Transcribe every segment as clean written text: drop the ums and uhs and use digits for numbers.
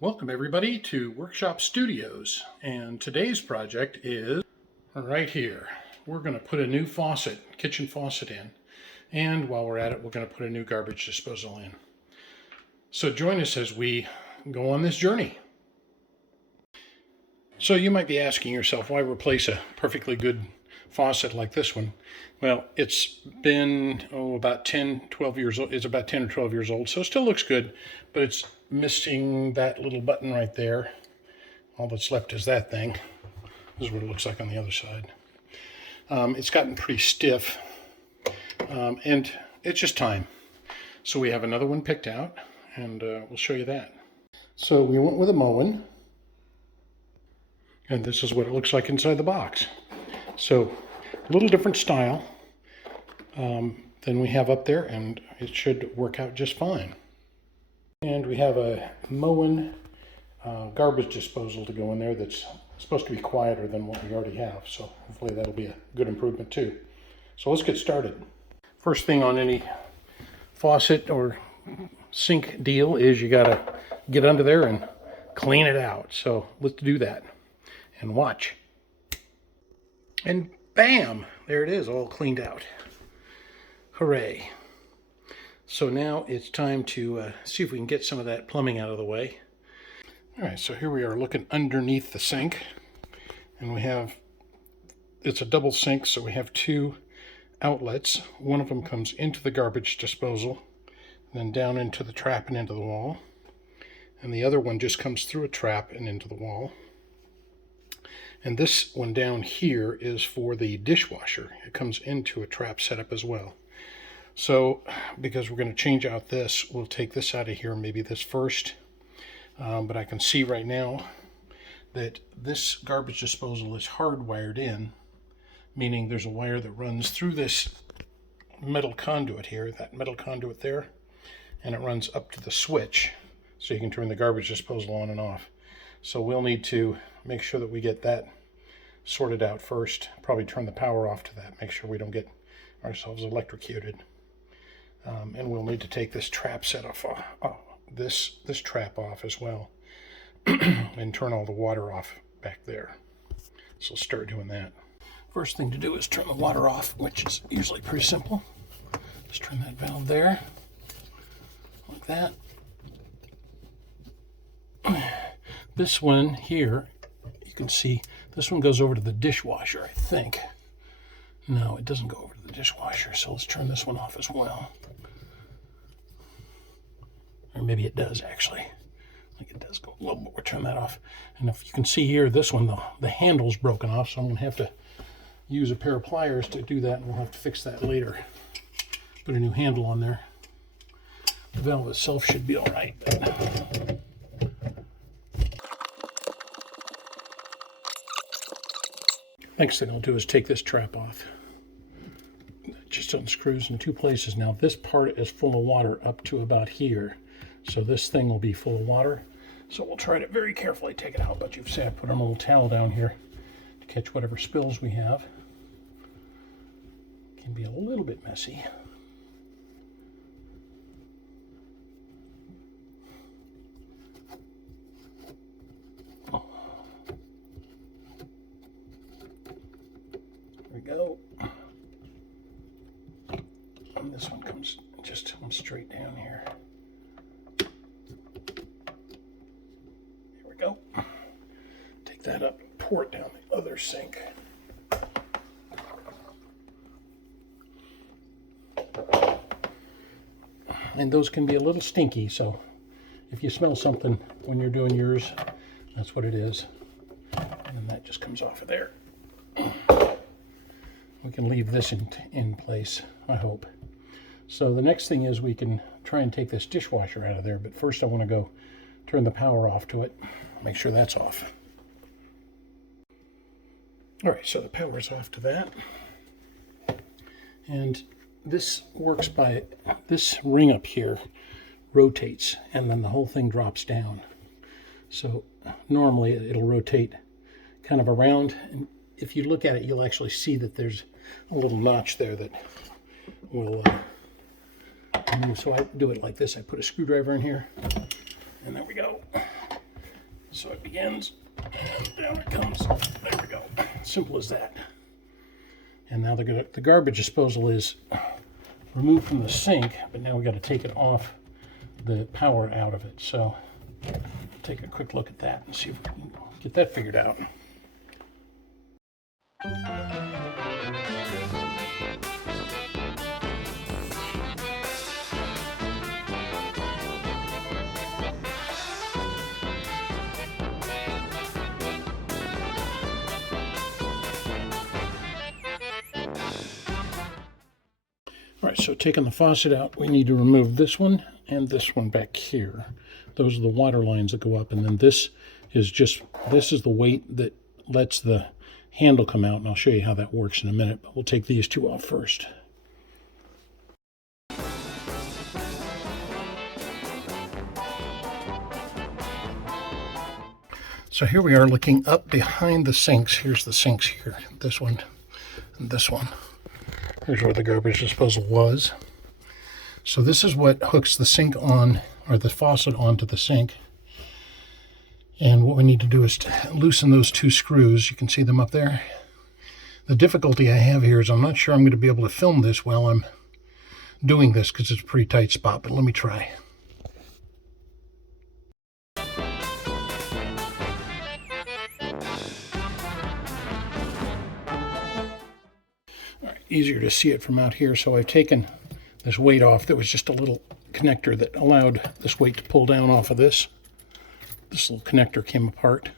Welcome everybody to Workshop Studios, and today's project is right here. We're going to put a new kitchen faucet in, and while we're at it, we're going to put a new garbage disposal in. So join us as we go on this journey. So you might be asking yourself, why replace a perfectly good faucet like this one? Well, it's been about 10-12 years old. It's about 10 or 12 years old, so it still looks good, but it's missing that little button right there. All that's left is that thing. This is what it looks like on the other side. It's gotten pretty stiff, and it's just time. So we have another one picked out, and we'll show you that. So we went with a Moen, and this is what it looks like inside the box. So a little different style than we have up there, and it should work out just fine. And we have a Moen garbage disposal to go in there that's supposed to be quieter than what we already have, so hopefully that'll be a good improvement too. So let's get started. First thing on any faucet or sink deal is you gotta get under there and clean it out. So let's do that and watch. And bam, there it is, all cleaned out. Hooray. So now it's time to see if we can get some of that plumbing out of the way. All right, so here we are looking underneath the sink, and it's a double sink, so we have two outlets. One of them comes into the garbage disposal, then down into the trap and into the wall. And the other one just comes through a trap and into the wall. And this one down here is for the dishwasher. It comes into a trap setup as well. So because we're going to change out this, we'll take this out of here, maybe this first. But I can see right now that this garbage disposal is hardwired in, meaning there's a wire that runs through this metal conduit here, that metal conduit there, and it runs up to the switch so you can turn the garbage disposal on and off. So we'll need to make sure that we get that sorted out first, probably turn the power off to that, make sure we don't get ourselves electrocuted. And we'll need to take this trap set off, this trap off as well, and turn all the water off back there. So let's start doing that. First thing to do is turn the water off, which is usually pretty simple. Just turn that valve there, like that. This one here, you can see this one goes over to the dishwasher, I think. No, it doesn't go over to the dishwasher, so let's turn this one off as well. Or maybe it does, actually. I think it does go a little bit. We'll turn that off. And if you can see here, this one, the handle's broken off, so I'm going to have to use a pair of pliers to do that, and we'll have to fix that later. Put a new handle on there. The valve itself should be all right. Next thing I'll do is take this trap off. It just unscrews in two places. Now this part is full of water up to about here. So this thing will be full of water. So we'll try to very carefully take it out, but you've seen I put on a little towel down here to catch whatever spills we have. It can be a little bit messy. There we go. And this one comes straight down here. There we go. Take that up and pour it down the other sink. And those can be a little stinky, so if you smell something when you're doing yours, that's what it is. And that just comes off of there. We can leave this in place, I hope. So the next thing is we can try and take this dishwasher out of there, but first I want to go turn the power off to it, make sure that's off. All right, so the power's off to that. And this works by, this ring up here rotates, and then the whole thing drops down. So normally it'll rotate kind of around, and if you look at it, you'll actually see that there's a little notch there that will move. So I do it like this. I put a screwdriver in here, and there we go. So it begins, and down it comes. There we go. Simple as that. And now the garbage disposal is removed from the sink, but now we got to take it off the power out of it. So I'll take a quick look at that and see if we can get that figured out. All right, so taking the faucet out, we need to remove this one and this one back here. Those are the water lines that go up, and then this is the weight that lets the handle come out, and I'll show you how that works in a minute, but we'll take these two off first. So here we are looking up behind the sinks. Here's the sinks here, this one and this one. Here's where the garbage disposal was. So this is what hooks the sink on, or the faucet onto the sink. And what we need to do is to loosen those two screws. You can see them up there. The difficulty I have here is I'm not sure I'm going to be able to film this while I'm doing this because it's a pretty tight spot, but let me try. Easier to see it from out here, so I've taken this weight off. That was just a little connector that allowed this weight to pull down off of this. This little connector came apart,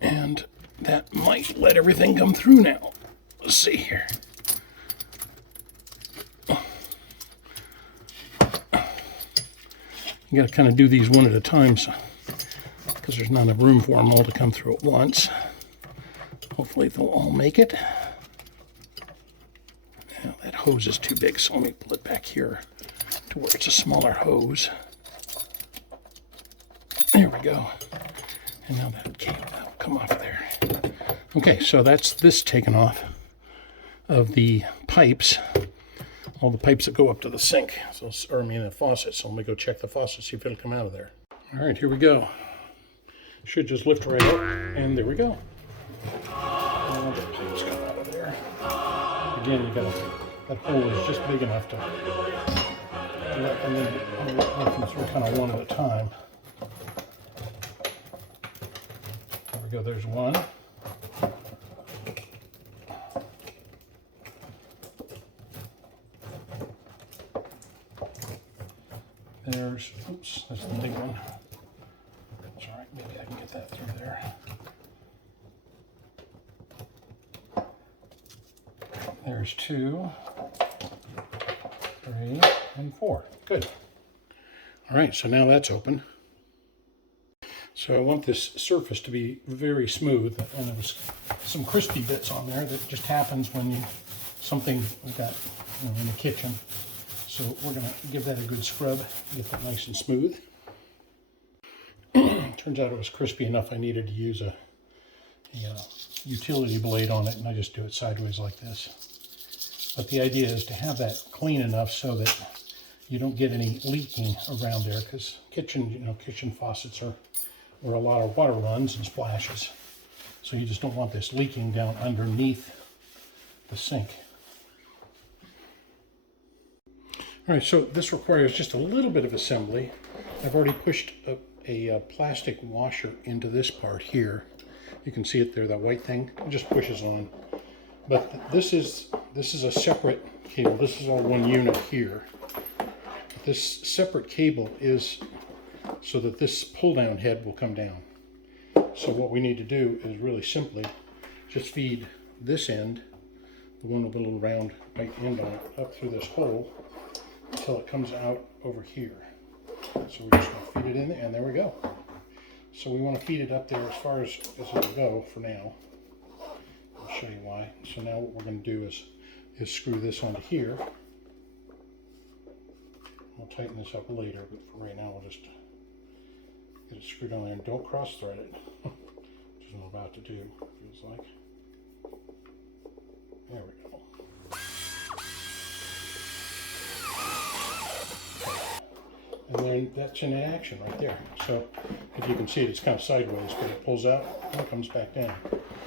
and that might let everything come through now. Let's see here. You got to kind of do these one at a time, because there's not enough room for them all to come through at once. Hopefully they'll all make it. Now, that hose is too big, so let me pull it back here to where it's a smaller hose. There we go. And now that cable will come off there. Okay, so that's this taken off of the pipes, all the pipes that go up to the sink, the faucet. So let me go check the faucet, see if it'll come out of there. All right, here we go. Should just lift right up, and there we go. Now the pipes come out of there. Again, that hole is just big enough to let them through kind of one at a time. There we go, there's one. Oops, that's the big one. That's all right, maybe I can get that through there. There's 2, 3, and 4. Good. All right, so now that's open. So I want this surface to be very smooth, and there's some crispy bits on there that just happens when something like that in the kitchen. So we're going to give that a good scrub, get that nice and smooth. Turns out it was crispy enough I needed to use a utility blade on it, and I just do it sideways like this. But the idea is to have that clean enough so that you don't get any leaking around there, because kitchen faucets are where a lot of water runs and splashes. So you just don't want this leaking down underneath the sink. All right, so this requires just a little bit of assembly. I've already pushed a plastic washer into this part here. You can see it there, that white thing. It just pushes on. But this is a separate cable. This is all one unit here. But this separate cable is so that this pull-down head will come down. So what we need to do is really simply just feed this end, the one with a little round white end on it, up through this hole until it comes out over here. So we're just going to feed it in there, and there we go. So we want to feed it up there as far as it'll go for now. I'll show you why. So now what we're going to do is screw this onto here. We'll tighten this up later, but for right now we'll just get it screwed on there, and don't cross thread it, which is what I'm about to do, feels like. There we go. And then that's in action right there. So If you can see it, it's kind of sideways, but it pulls out and it comes back down.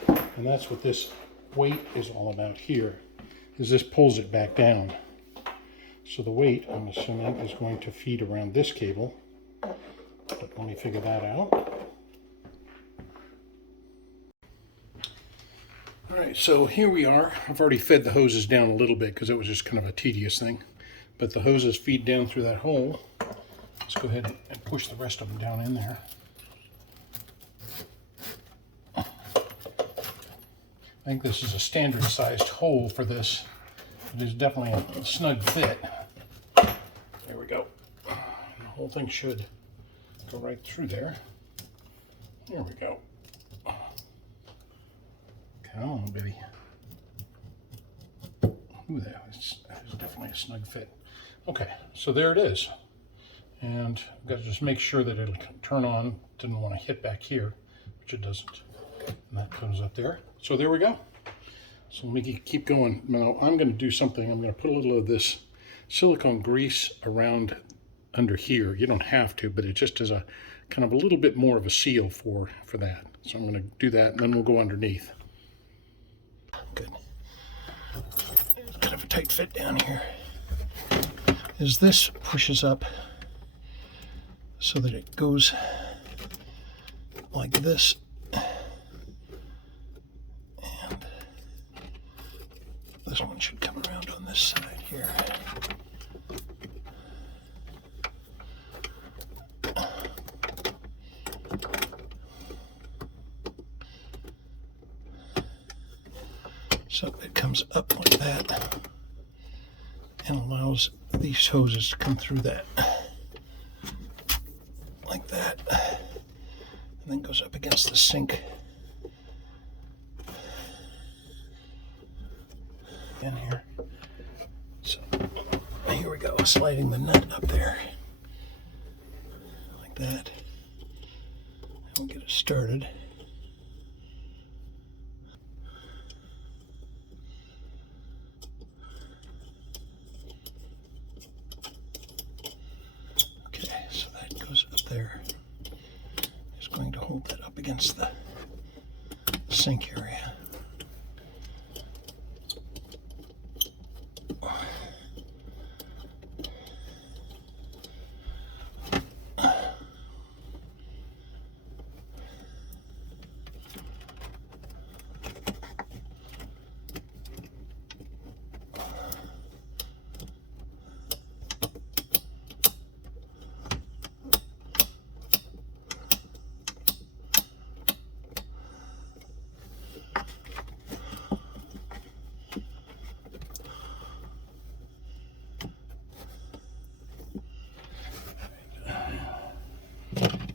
And that's what this weight is all about here, is this pulls it back down. So the weight, I'm assuming, is going to feed around this cable. But let me figure that out. All right, so here we are. I've already fed the hoses down a little bit because it was just kind of a tedious thing. But the hoses feed down through that hole. Let's go ahead and push the rest of them down in there. I think this is a standard sized hole for this. It is definitely a snug fit. There we go. The whole thing should go right through there. There we go. Come on, baby. Ooh, that is definitely a snug fit. Okay, so there it is. And I've got to just make sure that it'll turn on. Didn't want to hit back here, which it doesn't. And that comes up there. So there we go. So let me keep going. Now I'm going to do something. I'm going to put a little of this silicone grease around under here. You don't have to, but it just is a kind of a little bit more of a seal for that. So I'm going to do that, and then we'll go underneath. Good. It's kind of a tight fit down here. As this pushes up so that it goes like this, and this one should come around on this side here. So it comes up like that and allows these hoses to come through that like that, and then goes up against the sink in here. So here we go, sliding the nut up there like that, and we'll get it started. There is going to hold that up against the sink area.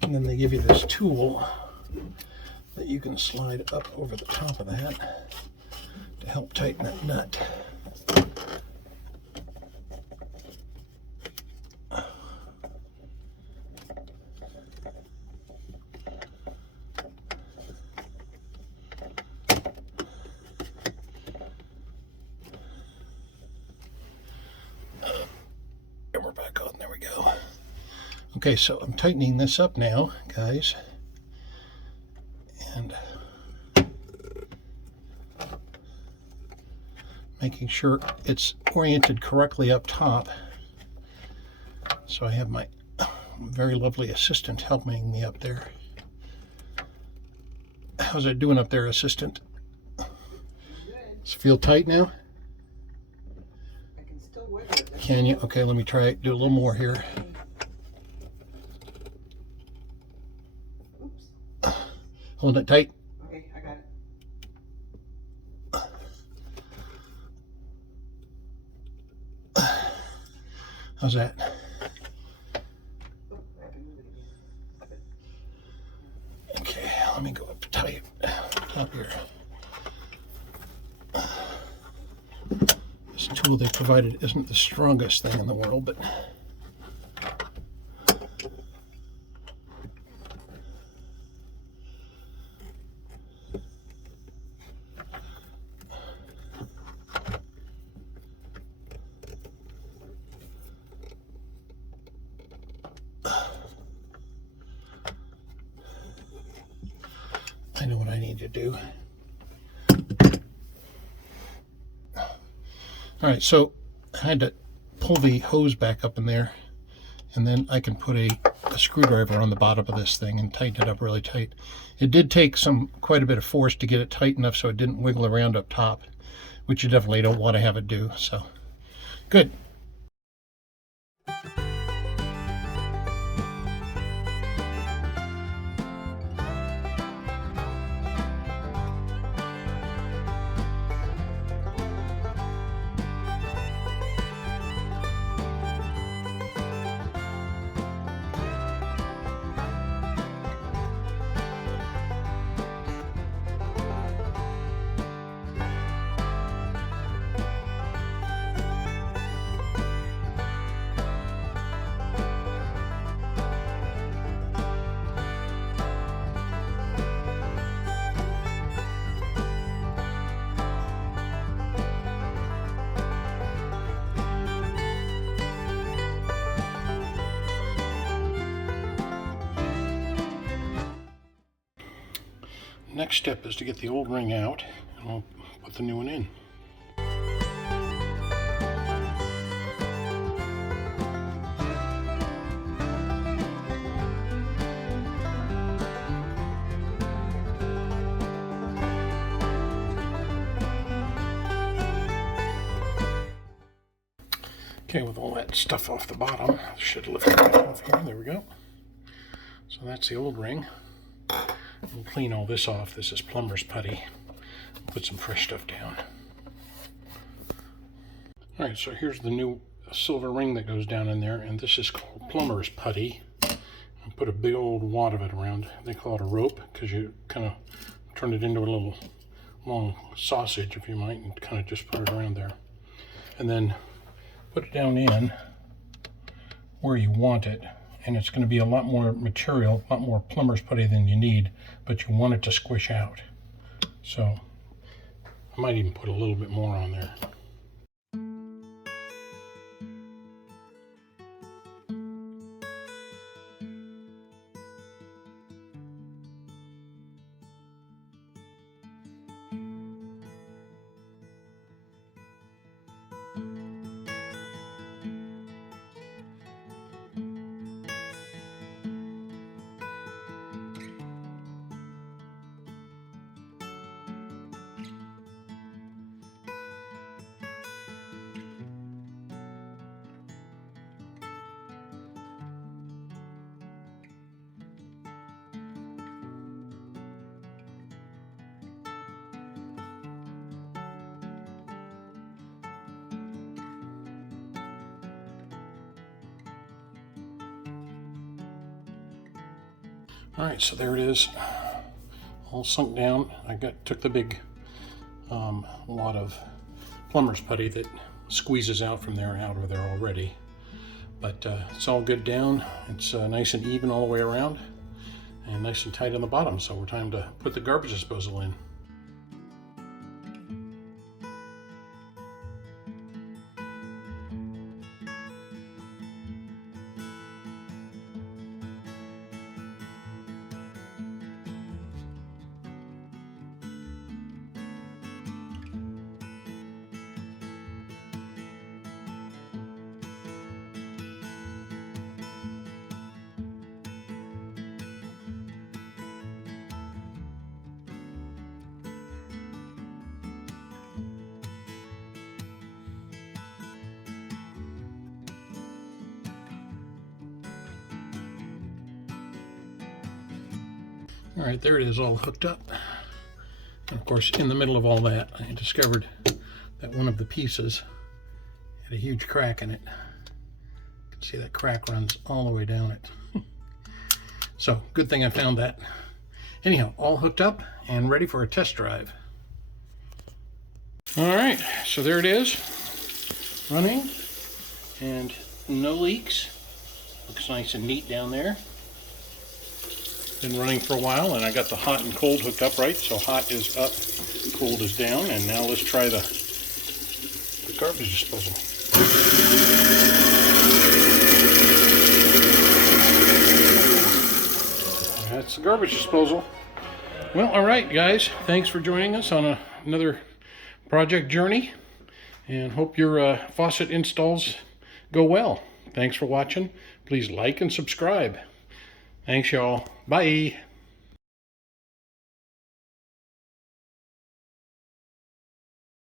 And then they give you this tool that you can slide up over the top of that to help tighten that nut. And we're back on, there we go. Okay, so I'm tightening this up now, guys, and making sure it's oriented correctly up top. So I have my very lovely assistant helping me up there. How's it doing up there, assistant? Does it feel tight now? I can still work it. Can you? Okay, let me try it. Do a little more here. Hold it tight. Okay, I got it. How's that? Oh, I can move it again. Okay, let me go up tight, top here. This tool they provided isn't the strongest thing in the world, but know what I need to do. All right, so I had to pull the hose back up in there, and then I can put a screwdriver on the bottom of this thing and tighten it up really tight. It did take quite a bit of force to get it tight enough so it didn't wiggle around up top, which you definitely don't want to have it do. So, good. Next step is to get the old ring out, and we'll put the new one in. Okay, with all that stuff off the bottom, should lift it off here. There we go. So that's the old ring. We'll clean all this off. This is plumber's putty. Put some fresh stuff down. Alright, so here's the new silver ring that goes down in there, and this is called plumber's putty. I put a big old wad of it around. They call it a rope because you kind of turn it into a little long sausage, if you might, and kind of just put it around there. And then put it down in where you want it. And it's going to be a lot more material, a lot more plumber's putty than you need, but you want it to squish out. So I might even put a little bit more on there. Alright, so there it is, all sunk down. I took the big wad of plumber's putty that squeezes out from there out of there already. But it's all good down. It's nice and even all the way around and nice and tight on the bottom. So we're time to put the garbage disposal in. All right, there it is, all hooked up. And of course, in the middle of all that, I discovered that one of the pieces had a huge crack in it. You can see that crack runs all the way down it. So, good thing I found that. Anyhow, all hooked up and ready for a test drive. All right, so there it is, running, and no leaks. Looks nice and neat down there. Been running for a while, and I got the hot and cold hooked up right, so hot is up, cold is down, and now let's try the garbage disposal. That's the garbage disposal. Well, all right, guys. Thanks for joining us on another project journey, and hope your faucet installs go well. Thanks for watching. Please like and subscribe. Thanks, y'all. Bye.